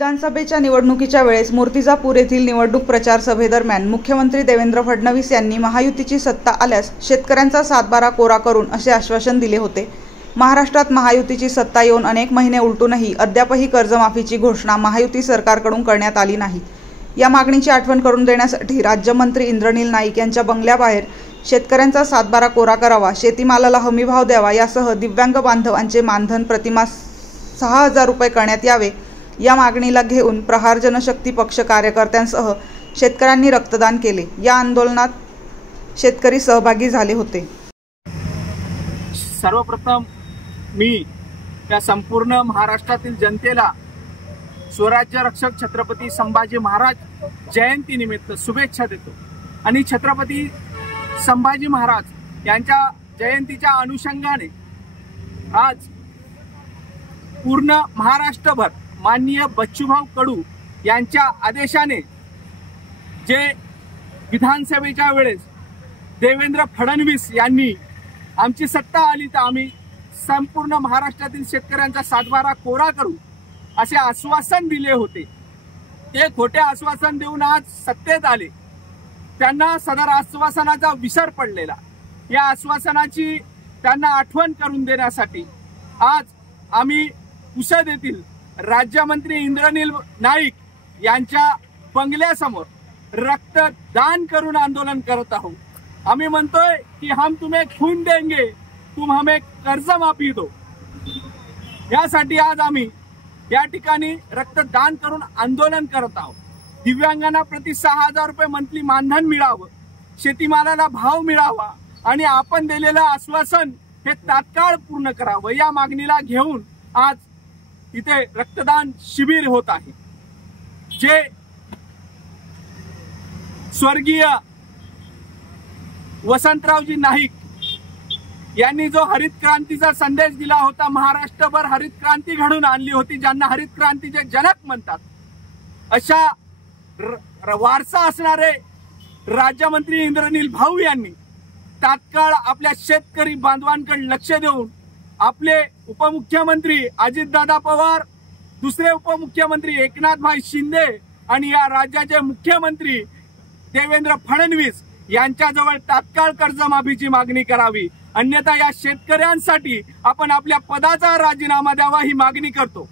विधानसभेच्या निवडणुकीच्या वेळेस मूर्तिजापूर येथील निवडणूक प्रचार सभेदरम्यान मुख्यमंत्री देवेंद्र फडणवीस यांनी महायुतीची सत्ता आल्यास शेतकऱ्यांचा सातबारा कोरा करून असे आश्वासन दिले होते। महाराष्ट्रात महायुतीची सत्ता येऊन अनेक महिने उलटूनही अद्यापही कर्जमाफीची घोषणा महायुती सरकारकडून करण्यात आली नाही। या मागणीची आठवण करून देण्यासाठी राज्यमंत्री इंद्रनील नाईक यांच्या बंगल्याबाहेर शेतकऱ्यांचा सातबारा कोरा करावा, शेतीमालाला हमीभाव द्यावा यासह दिव्यांग बांधवांचे मानधन प्रतिमास 6000 रुपये करण्यात यावे या मागणीला घेऊन प्रहार जनशक्ती पक्ष कार्यकर्त्यांसह शेतकऱ्यांनी रक्तदान केले। या आंदोलनात शेतकरी सहभागी झाले होते। सर्वप्रथम मी या संपूर्ण महाराष्ट्रातील जनतेला स्वराज्य रक्षक छत्रपती संभाजी महाराज जयंती निमित्त शुभेच्छा देतो आणि छत्रपती संभाजी महाराज यांच्या जयंतीच्या अनुषंगाने आज पूर्ण महाराष्ट्रभर माननीय बच्चूभाऊ कडू यांच्या आदेशाने जे विधानसभेच्या वेळेस देवेंद्र फडणवीस यांनी आमची सत्ता आली तर आम्ही संपूर्ण महाराष्ट्रातील शेतकऱ्यांचा सातबारा कोरा करू असे आश्वासन दिले होते। ते खोटे आश्वासन देऊन आज सत्तेत आले, त्यांना सदर आश्वासनाचा विसर पडलेला। या आश्वासनाची त्यांना आठवण करून देण्यासाठी आज आम्ही पुसद येथील राज्यमंत्री इंद्रनील नाईक यांच्या बंगल्यासमोर रक्तदान करून आंदोलन करत आहोत। आम्ही म्हणतोय की हम तुम्हें खून देंगे, तुम हमें कर्जमाफी दो। यासाठी आज आम्ही या ठिकाणी रक्तदान करून आंदोलन करत आहोत। दिव्यांगांना प्रति 6000 रुपये मंथली मानधन मिळावं, शेतीमालाला भाव मिळावा आणि आपण दिलेलं आश्वासन हे तात्काळ पूर्ण करावं या मागणीला घेऊन आज इथे रक्तदान शिबिर होत आहे। जे स्वर्गीय वसंतरावजी नाईक यांनी जो हरित क्रांतीचा संदेश दिला होता, महाराष्ट्रभर हरित क्रांती घडून आणली होती, ज्यांना हरित क्रांतीचे जनक म्हणतात, अशा वारसा असणारे राज्यमंत्री इंद्रनील भाऊ यांनी तात्काळ आपल्या शेतकरी बांधवांकडे लक्ष देऊन आपले उपमुख्यमंत्री अजितदादा पवार, दुसरे उपमुख्यमंत्री एकनाथभाई शिंदे आणि या राज्याचे मुख्यमंत्री देवेंद्र फडणवीस यांच्याजवळ तात्काळ कर्जमाफीची मागणी करावी, अन्यथा या शेतकऱ्यांसाठी आपण आपल्या पदाचा राजीनामा द्यावा ही मागणी करतो।